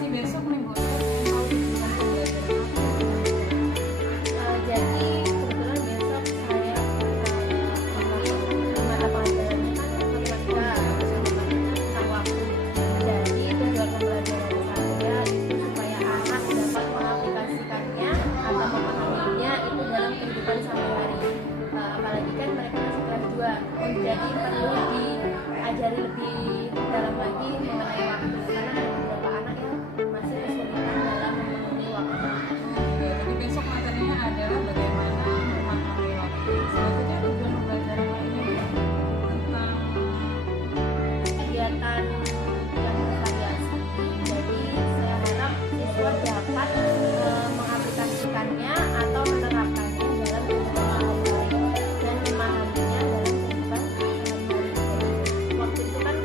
sih besok nih Bu? Mau dengan pembelajaran apa? Jadi kebetulan besok saya ini mata pelajarannya kan matematika tentang waktu. Jadi tujuan pembelajaran saya itu supaya anak dapat mengaplikasikannya atau memahaminya itu dalam kehidupan sehari-hari. Apalagi kan mereka masih kelas 2, jadi perlu diajari lebih dalam lagi mengenai waktu karena ada beberapa anak yang masih kesulitan dalam memenuhi waktu. Oke, jadi besok materinya adalah bagaimana memahami waktu. Selanjutnya tujuan pembelajaran lainnya Bu, tentang Kegiatan yang bervariasi. Jadi saya harap siswa dapat mengaplikasikannya atau menerapkannya dalam kehidupan sehari-hari dan memahaminya dalam kehidupan sehari-hari. Jadi waktu itu kan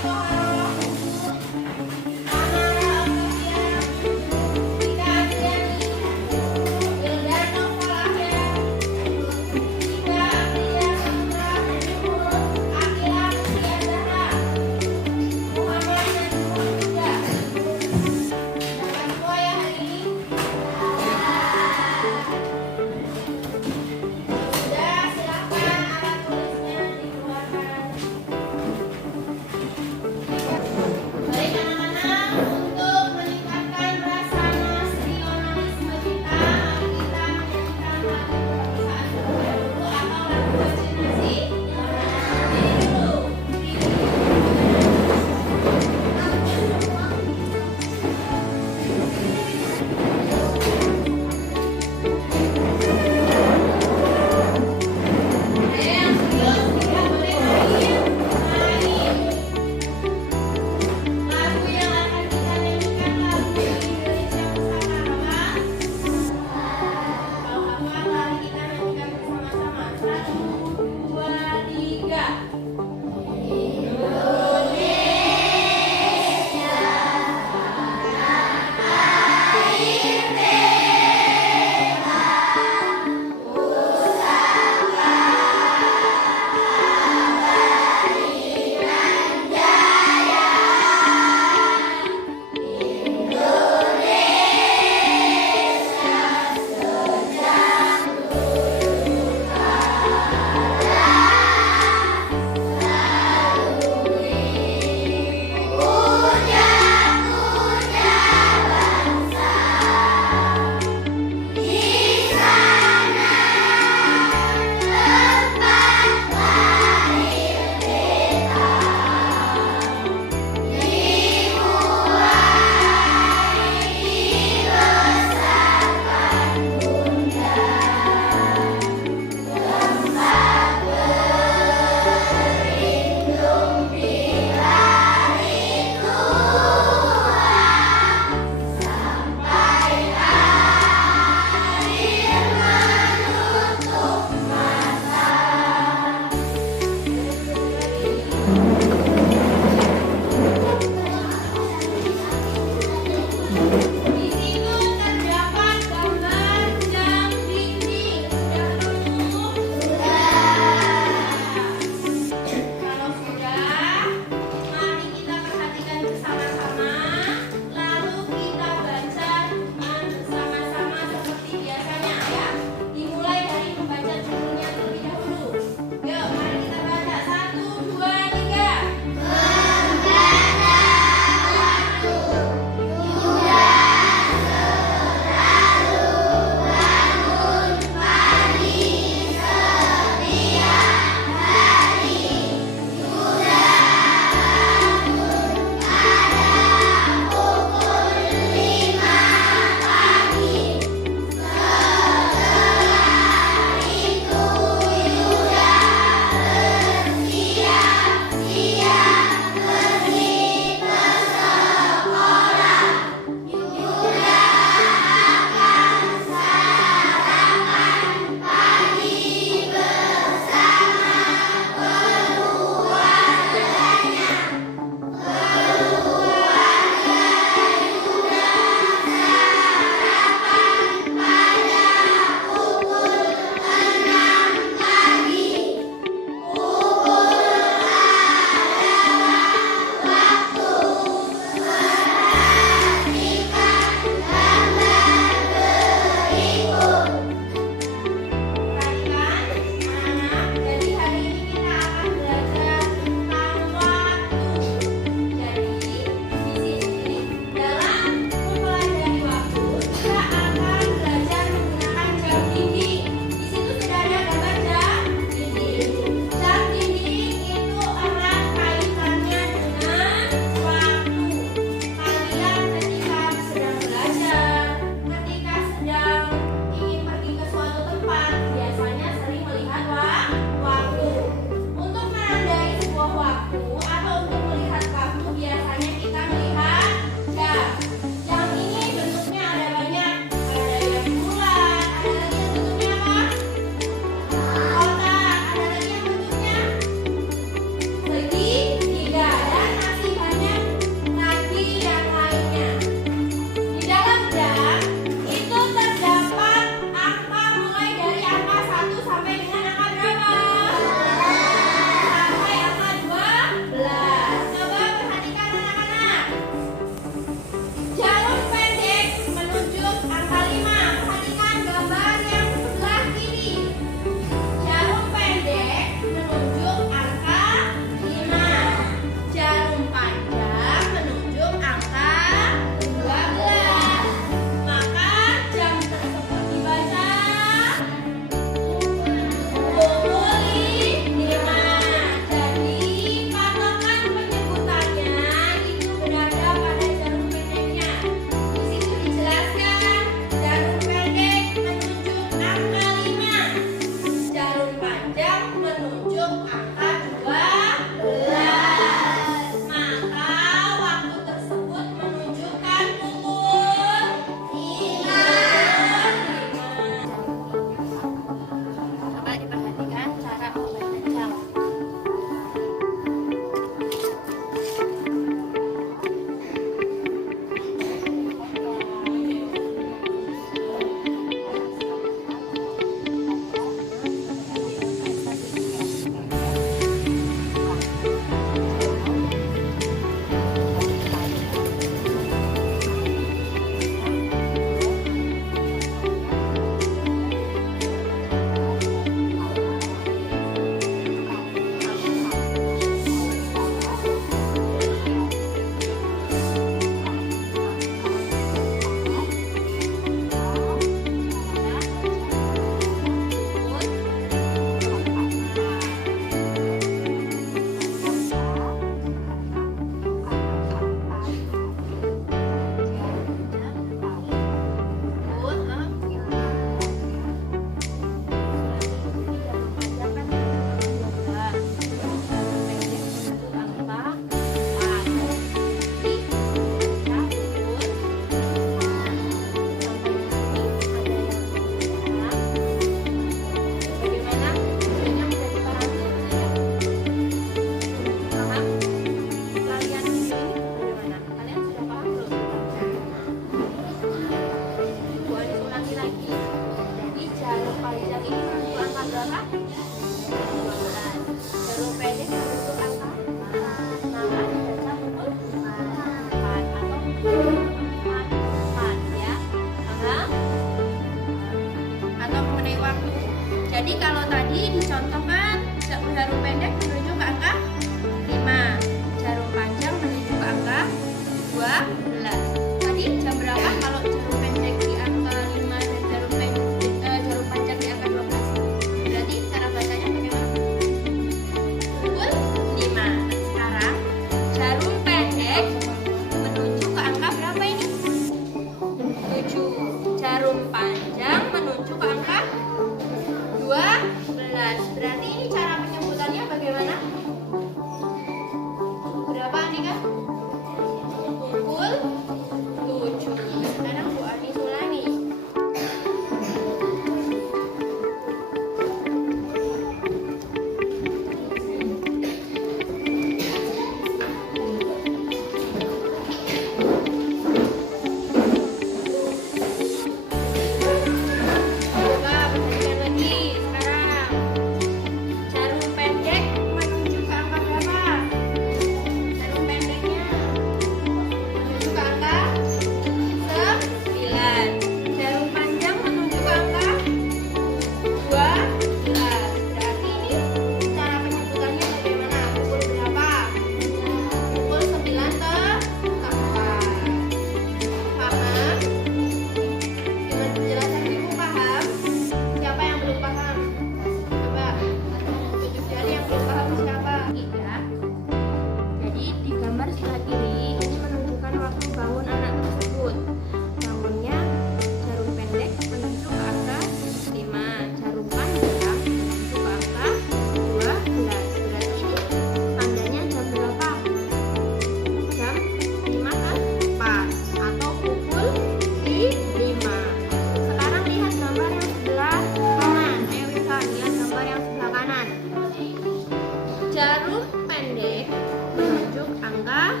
Jarum pendek menunjuk angka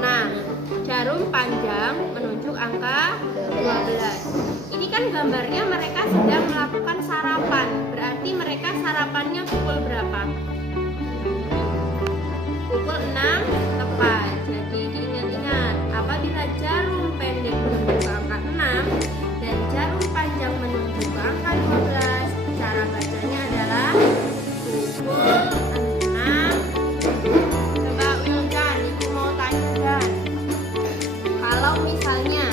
6. Jarum panjang menunjuk angka 12. Ini kan gambarnya mereka sedang melakukan sarapan. Berarti mereka sarapannya pukul berapa? Pukul 6 tepat. Jadi diingat-ingat, apabila jarum pendek menunjuk ke angka 6 dan jarum panjang menunjuk ke angka 12, cara bacanya adalah pukul 6. Coba Wildan, ibu mau tanya Dan, kalau misalnya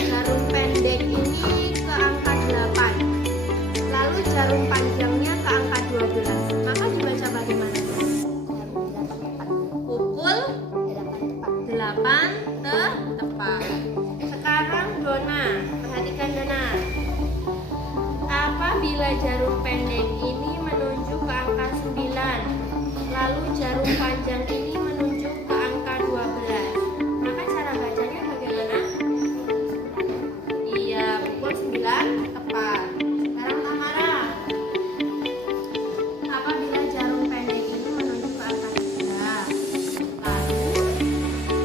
jarum pendek ini ke angka 8 lalu jarum panjangnya ke angka 12, maka dibaca bagaimana? Pukul 8 tepat. Sekarang Dona, perhatikan Dona. Apabila jarum pendek ini menunjuk ke angka 9 lalu jarum panjang ini menunjuk ke angka 12, maka cara bacanya bagaimana? Iya, pukul 9 tepat. Sekarang Tamara, apabila jarum pendek ini menunjuk ke angka 3 lalu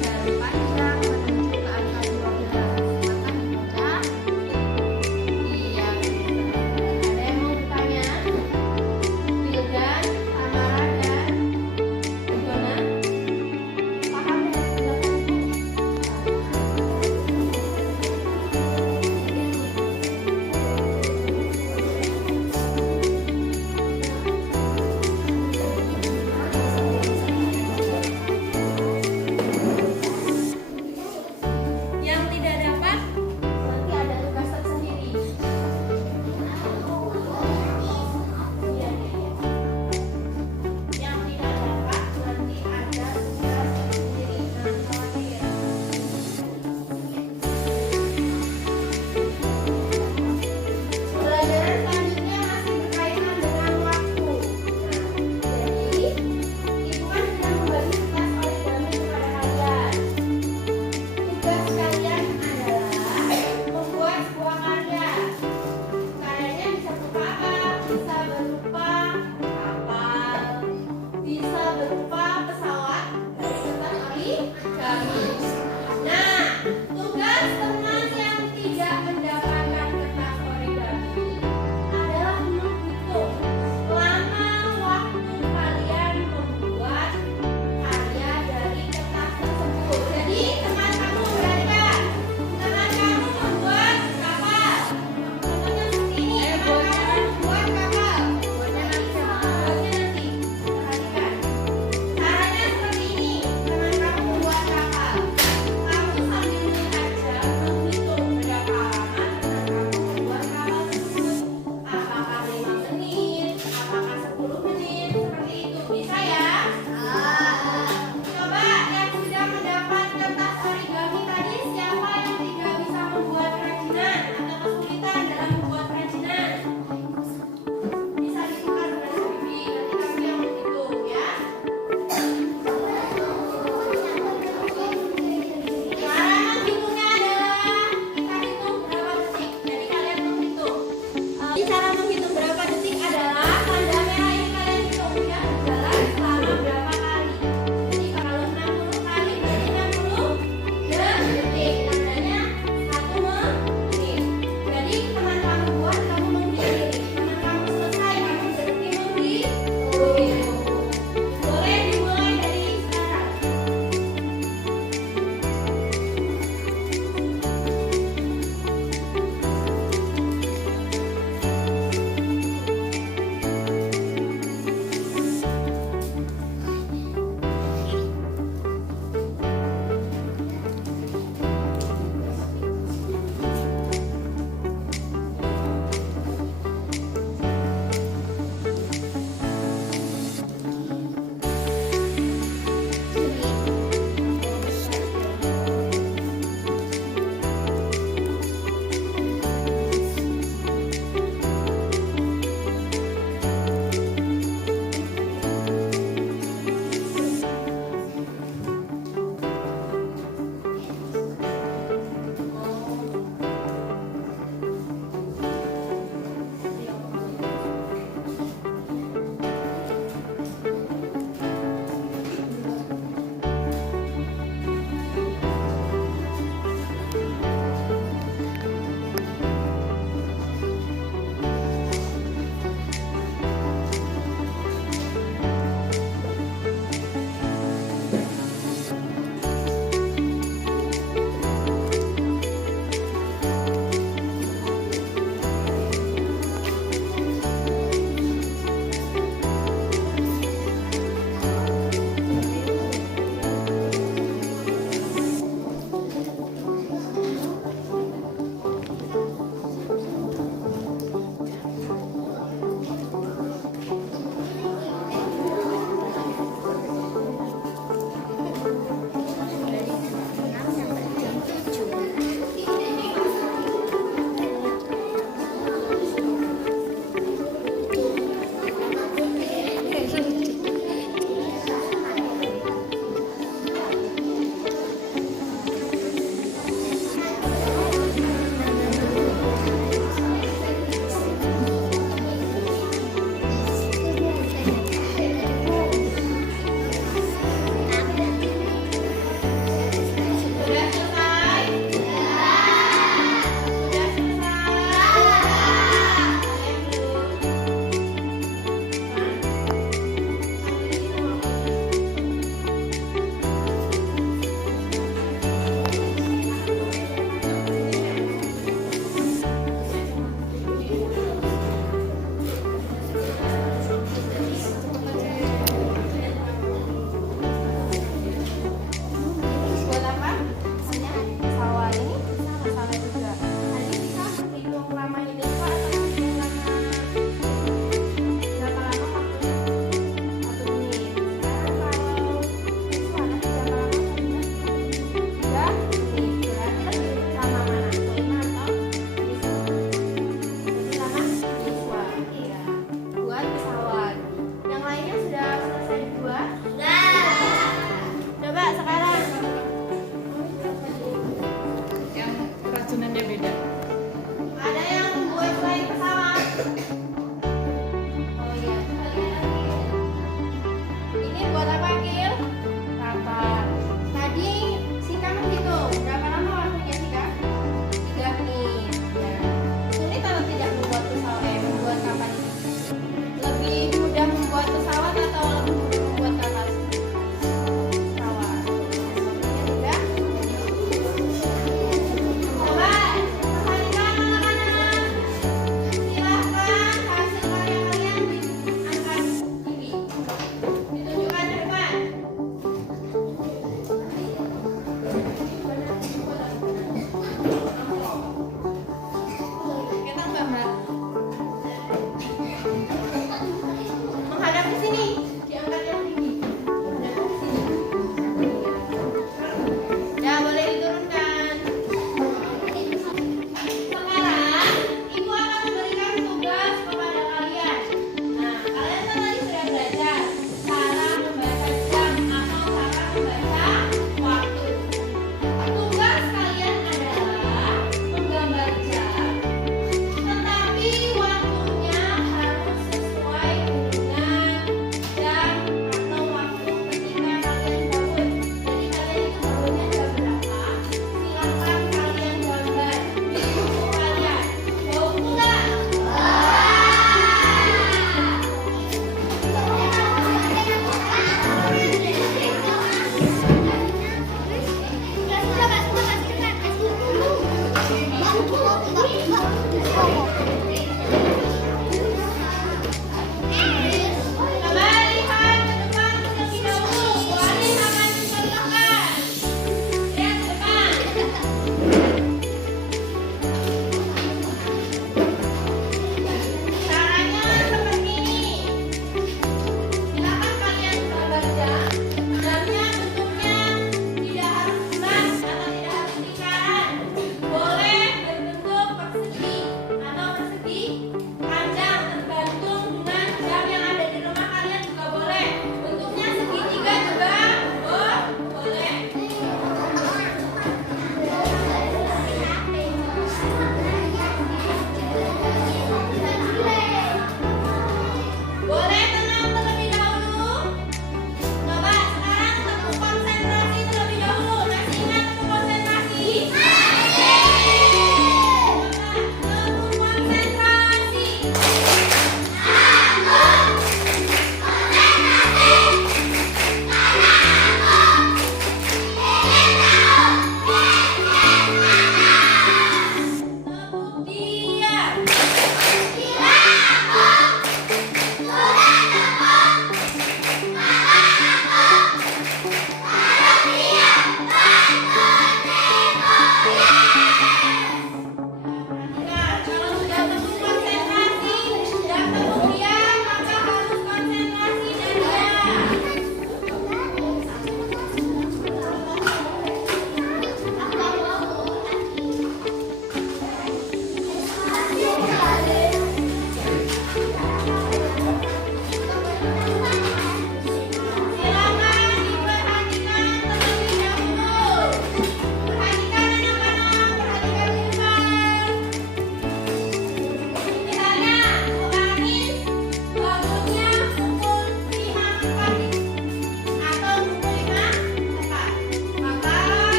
jarum panjang menunjuk ke angka 12, maka dibaca? Iya. Ada yang mau bertanya? Wildan, Tamara, dan Dona, paham ya? Yang tidak dapat nanti ada tugas tersendiri. Iya, iya. Yang tidak dapat nanti ada tugas tersendiri. Jangan khawatir. Pembelajaran selanjutnya masih berkaitan dengan waktu. Jadi ibu kan sudah membagi tugas origami kepada kalian. Tugas kalian adalah membuat sebuah karya. Karyanya bisa berupa apa? Bisa berupa kapal, bisa berupa pesawat, beserta origami. Nah, tugas teman yang tidak mendapatkan kertas origami adalah menghitung lama waktu kalian membuat karya dari kertas tersebut. Jadi teman kamu perhatikan, teman kamu membuat kapal. Contohnya seperti ini, teman kamu membuat kapal. Buatnya nanti, perhatikan.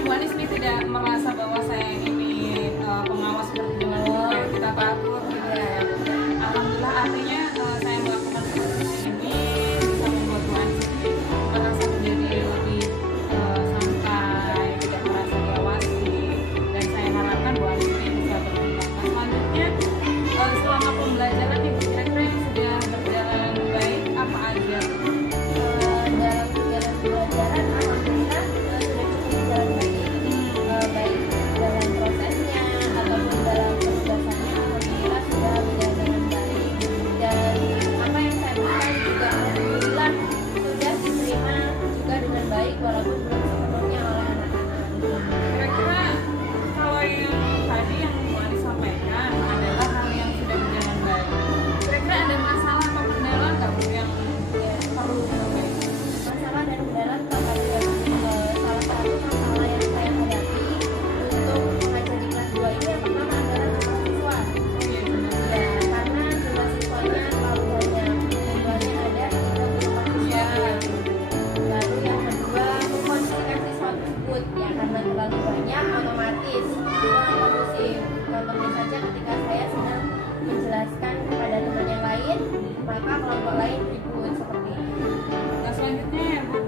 Bu Anis ini tidak merasa bahwa saya ini pengawas berjalan kayak kita takut gitu ya. Alhamdulillah artinya saya melakukan seperti ini bisa membuat Bu Anis ini merasa menjadi lebih santai, tidak merasa diawasi, dan saya harapkan Bu Anis ini bisa berkembang. Nah, selanjutnya selama pembelajaran Ibu kira-kira yang sudah berjalan baik apa aja? Dalam kegiatan pembelajaran alhamdulillah sudah cukup berjalan baik, baik dalam prosesnya ataupun dalam penugasannya alhamdulillah sudah berjalan dengan baik, dan apa yang saya berikan juga alhamdulillah sudah diterima juga dengan baik walaupun belum sepenuhnya oleh anak-anak. Kira-kira kalau yang tadi yang Bu Anis sampaikan adalah hal yang sudah berjalan baik. Kira-kira ada masalah atau kendala nggak Bu yang perlu diperbaiki? Masalah dan kendala tetap ada. Salah satu masalah yang saya hadapi untuk mengajar di kelas 2 ini yang pertama adalah jumlah siswa. Oh iya benar. Ya, karena jumlah siswanya terlalu banyak. Jumlahnya ada 34 siswa. Lalu yang kedua, mengkondisikan siswa tersebut ya, karena terlalu banyak otomatis kurang kondusif. Contohnya saja ketika saya sedang menjelaskan kepada teman yang lain, maka kelompok lain ribut seperti itu. Nah selanjutnya ya Bu,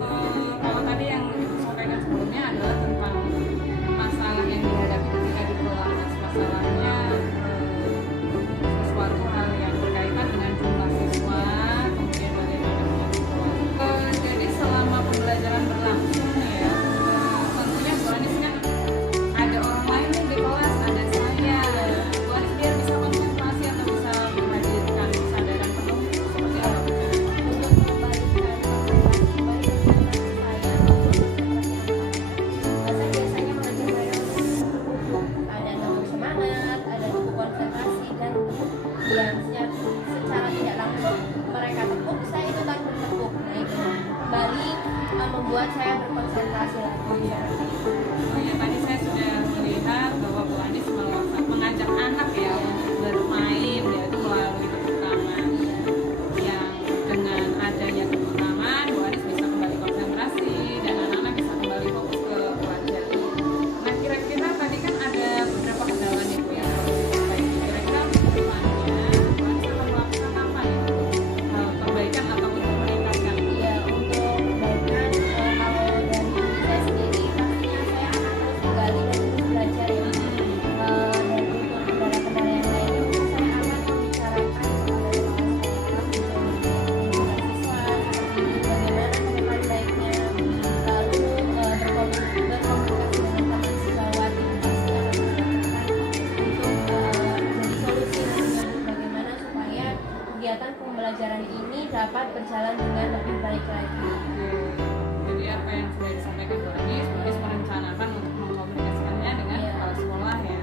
kalau tadi yang Ibu sampaikan sebelumnya adalah tentang masalah yang dihadapi ketika di kelas. Masalahnya sesuatu hal yang berkaitan dengan jumlah siswa, kemudian bagaimana mengatur. Jadi selama pembelajaran berlangsung nih ya, tentunya Bu Anis kan ada orang lain nih di kelas, ada saya. Bu Anis biar bisa konsentrasi atau bisa menghadirkan kesadaran penuh seperti apa? Untuk mengembalikan konsentrasi baik konsentrasi saya maupun konsentrasi anak-anak. Saya biasanya mengajar mereka untuk ada tepuk semangat, ada tepuk konsentrasi, dan tepuk yang secara tidak langsung mereka tepuk, saya ikutan bertepuk. Nah itu kembali membuat saya berkonsentrasi lagi. Oh ya, tadi saya sudah melihat bahwa Bu Anis mengajak anak ya untuk bermain, yaitu melalui tepuk tangan. Yang dengan adanya tepuk tangan, Bu Anis bisa kembali konsentrasi dan anak-anak bisa kembali fokus ke pelajaran. Nah kira-kira tadi kan ada beberapa kendala nih Bu yang harus diperbaiki. Kira-kira untuk depannya Bu Anis akan melakukan apa nih? Perbaikan atau untuk meningkatkan? Iya, untuk perbaikan kalau dari diri saya sendiri pastinya saya akan terus menggali dan terus belajar ya. Dan untuk kendala-kendala yang lainnya mungkin saya akan membicarakan kepada kepala sekolah untuk siswa seperti bagaimana ke depan baiknya, lalu berkomunikasi dengan teman sejawat itu pasti akan mendapatkan untuk menjadi solusi nantinya bagaimana supaya kegiatan pembelajaran ini dapat berjalan dengan lebih baik lagi. Jadi apa yang sudah disampaikan Bu Anis merencanakan untuk mengkomunikasikannya dengan kepala sekolah ya,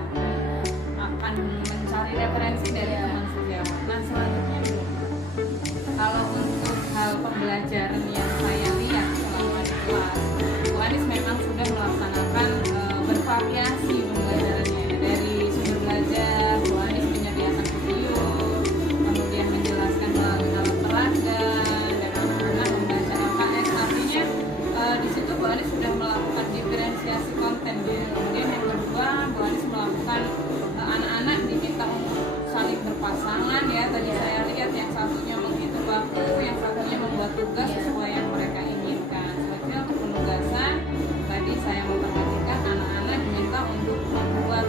akan mencari referensi dari teman sejawat. Nah selanjutnya Bu, kalau untuk hal pembelajaran yang saya lihat selama di kelas, Bu Anis memang sudah melaksanakan bervariasi pembelajarannya. Dari sumber belajar, Bu Anis menyediakan video, kemudian menjelaskan melalui alat peraga, dan anak-anak membaca LKS. Artinya di situ Bu Anis sudah melakukan diferensiasi konten ya. Kemudian yang kedua, Bu Anis melakukan anak-anak diminta untuk saling berpasangan ya. Tadi saya lihat yang satunya menghitung waktu, yang satunya membuat tugas sesuai yang mereka inginkan. Selanjutnya untuk penugasan, tadi saya memperhatikan anak-anak diminta untuk membuat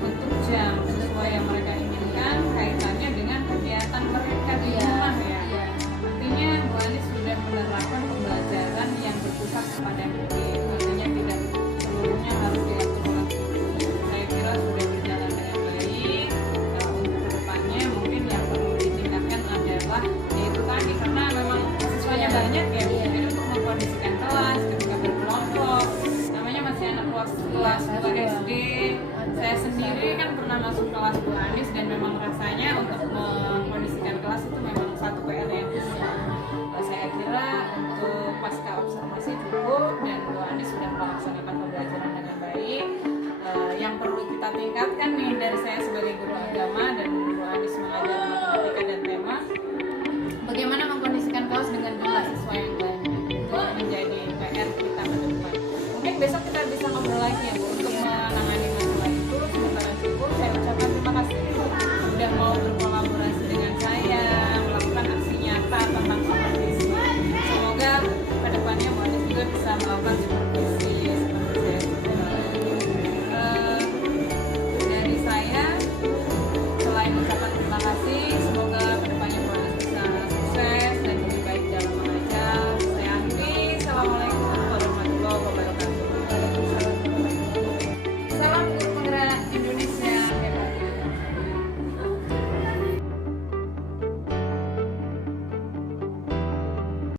bentuk jam sesuai yang mereka inginkan, kaitannya dengan kegiatan mereka di rumah ya. Artinya Bu Anis sudah menerapkan pembelajaran yang berpusat kepada murid. Artinya tidak seluruhnya harus diatur oleh guru. Saya kira sudah berjalan dengan baik. Untuk kedepannya mungkin yang perlu ditingkatkan adalah yaitu tadi, karena memang siswanya banyak ya. Jadi untuk mengkondisikan kelas ketika berkelompok, namanya masih anak kelas 2 SD. Saya sendiri kan pernah masuk kelas Bu Anis dan memang rasanya untuk mengkondisikan kelas itu memang satu PR yang besar. Saya kira untuk pasca observasi cukup dan Bu Anis sudah melaksanakan pembelajaran dengan baik. Yang perlu kita tingkatkan nih dari saya sebagai guru agama dan Bu Anis mengajar matematika dan tema, bagaimana mengkondisikan kelas dengan jumlah siswa yang banyak, itu menjadi PR kita ke depan. Mungkin besok kita